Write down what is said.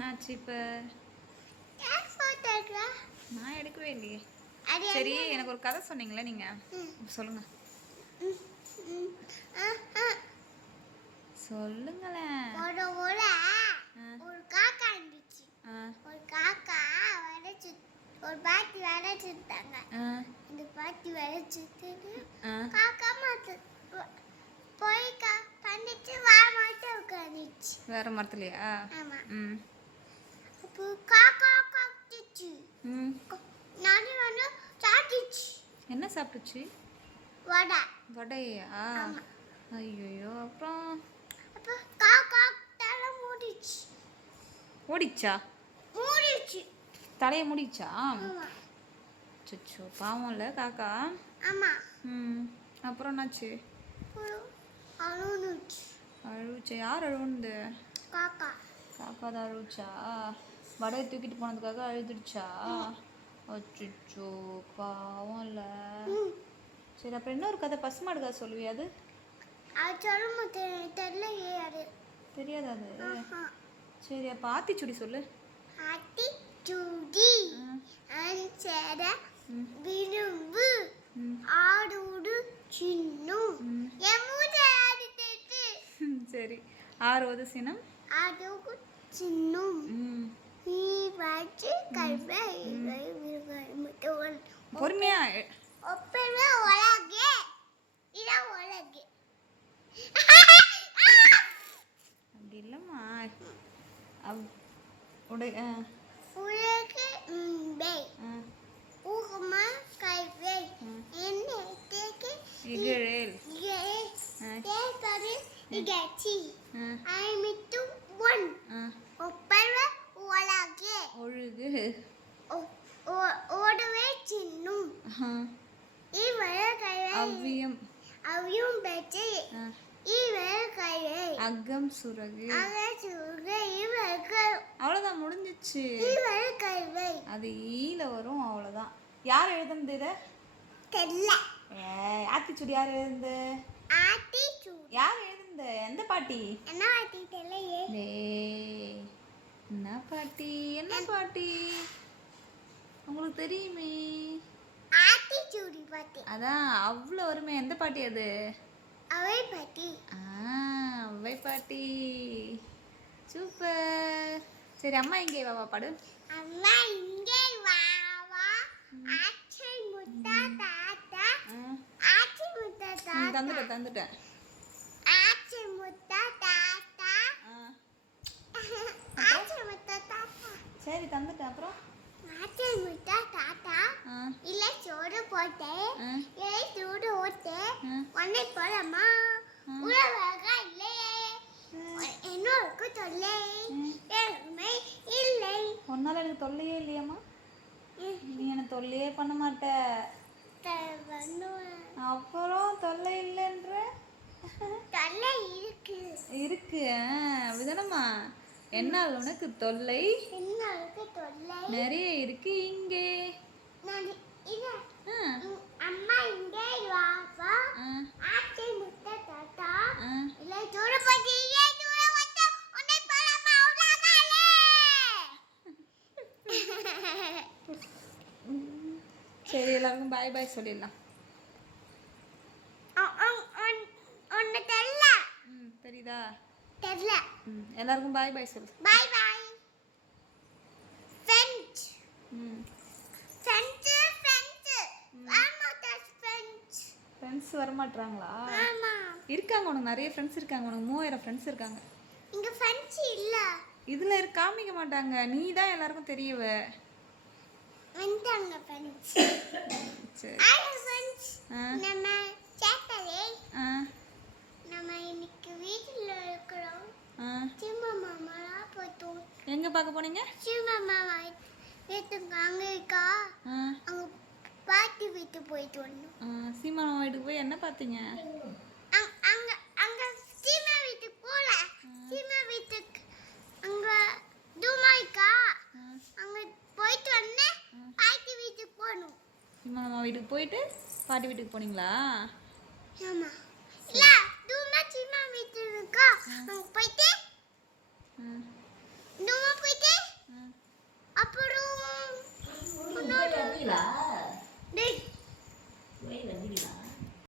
என்னாச்சு இப்போ? நான் எடுக்கவே இல்லையே. சரி எனக்கு ஒரு கதை சொன்னீங்களே நீங்கள் சொல்லுங்க. சொல்லுங்களேன். ஒரு. ஒரு காக்கா இருந்துச்சு. ஒரு காக்கா வரைச்சு ஒரு பாட்டி வரைச்சுட்டாங்க இந்த பாட்டி வரைச்சுட்டு காக்கா மாத்து போய் பண்ணிட்டு வாழ மாட்டே உட்காந்துச்சு வேற மரத்துலையா? ஆமா. ம். அப்போ காக்கா காத்துச்சு ம் நானும் வந்து சாப்பிட்டுச்சு. என்ன சாப்பிட்டுச்சு? வடை. வடையா. ஐயோ அப்புறம்? அப்போ காக்கா தலை மூடிச்சு? ஓடிச்சா மூடிச்சு. தலையை முடிச்சா? சுச்சோ பாவம் இல்லை காக்கா. ஆமா. ம். அப்புறம் என்னாச்சு? அழுனுச்சு அழுவுச்சா? யார் அழுவுந்து காக்கா. காக்கா தான் அழுவுச்சா? வடையை தூக்கிட்டு போனதுக்காக அழுதுடுச்சா? அச்சுச்சோ பாவம் இல்லை. சரி அப்புறம் இன்னொரு கதை பசுமாடு கதை சொல்லுவியா அது? தெரியலையே அது தெரியாது. அது. சரி அப்போ ஆத்திச்சுடி சொல்லு. அட்டி சுடி ம், அஞ்சர விரும்பு ஆடுடு சின்னும். என் மூச்ச ஆடிட்டு சரி. ஆறுவது சினம் ஆடுகு சின்னும். பொறுமையா ஒப்பமே உலகே. இத உலகே. அப்படி இல்லைம்மா. அவ் உடை ஆ உலகு ஊகமா கல்வை ம். என்ன இகழேல். ஐ மிட்டு ஒன் ஆ ஒப்பமே உலகே ஒழுகு ஓ- ஓ- ஓடவே சின்னும் ஆ இவர அவ்வியம். அவையும் பெற்று இவர கையை அகம் சுரகு. அகச்சுக இவருக்கு அவ்வளோதான் முடிஞ்சிச்சு. இவர கைவை அது ஈல வரும் அவ்வளோதான் யார் எழுதுனது இதை? ஏய் ஆத்திச்சுடி யார் எழுதுனது? ஆட்டி சூ யார் எழுதுனது? எந்த பாட்டி? என்ன ஆட்டி தெல்லையே டேய் என்ன பாட்டி? என்ன பாட்டி? உங்களுக்கு தெரியுமே. பாட்டி அதான் அவ்வளோ வருமே எந்த பாட்டி அது? அவை பாட்டி. ஆ அவ்வை பாட்டி. சூப்பர். சரி அம்மா இங்கே வா வா பாடு. அம்மா இங்கே வா வா. ஆச்சி முட்டா தாத்தா. ஆச்சி முட்டா தாத்தா. தந்துட்டேன் தந்துட்டேன். ஆச்சி முட்டா தாத்தா. ஆச்சி முட்டா தாத்தா. சரி தந்துட்டேன். அப்புறம்? ஆச்சி முட்டா தாத்தா ஆ இல்ல சோறு போட்டு ஆ. இல்லை சூடு ஓட்டு உன்னை போலமா உறவாக இல்லையே என்னோருக்கு தொல்லை. எதுவுமே இல்லை. ஒன்னால எனக்கு தொல்லையே இல்லையாம்மா. நீ எனக்கு தொல்லையே பண்ண மாட்ட. த- பண்ணுவேன். அப்புறம் தொல்லை இல்லைன்ற? தொல்லை இருக்கு. இருக்கு. விதனம்மா என்னால் உனக்கு தொல்லை. நிறைய இருக்கு இங்கே. அம்மா இங்கே வாப்பா ஆச்சி முட்டை தாத்தா. இல்ல போலமா உறவாக சரி எல்லாருக்கும் பாய் பாய் சொல்லிடலாம் ஒன்னு தெரியல ம் தெரியுதா தெரியல ம் எல்லாருக்கும் பாய் பாய் சொல்லு பாய் பாய் ஃப்ரெண்ட் ம் ஃப்ரெண்ட் ஃப்ரெண்ட் ஆமாட்டாஸ் ஃப்ரெண்ட் ஃப்ரெண்ட்ஸ் வரமாட்றாங்களா? ஆமா. இருக்காங்க உனக்கு நிறைய ஃப்ரெண்ட்ஸ் இருக்காங்க உனக்கு மூவாயிரம் ஃப்ரெண்ட்ஸ் இருக்காங்க. இங்க ஃப்ரெண்ட்ஸ் இல்ல. இதில் இரு காமிக்க மாட்டாங்க. நீ தான் எல்லாருக்கும் தெரியவ. வந்தாங்க ஃப்ரெண்ட்ஸ் சரி. ஹாய் ஃப்ரெண்ட்ஸ் நம்ம சேட்டலே. ஆ. நம்ம இன்னைக்கு வீட்டில் இருக்கிறோம். ஆ. சிம்ம மாமாலாம் போயிட்டோம். எங்கே பார்க்க போனீங்க? சிம்ம மாமா வீட்டுக்கு அங்கே இருக்கா? அங்கே பாட்டி வீட்டு போயிட்டு வந்தோம் ஆ, சீமானம்மா வீட்டுக்கு போய் என்ன பார்த்தீங்க அங்க அங்க சீமா வீட்டுக்கு போல. சீமா வீட்டுக்கு அங்க துமாய்க்கா அங்க போயிட்டு வந்தேன் பாட்டி வீட்டுக்கு போகணும். சீமானம்மா வீட்டுக்கு போயிட்டு பாட்டி வீட்டுக்கு போனீங்களா? ஆமா. இல்ல துமா சீமா வீட்டுக்கு அங்க போயிட்டு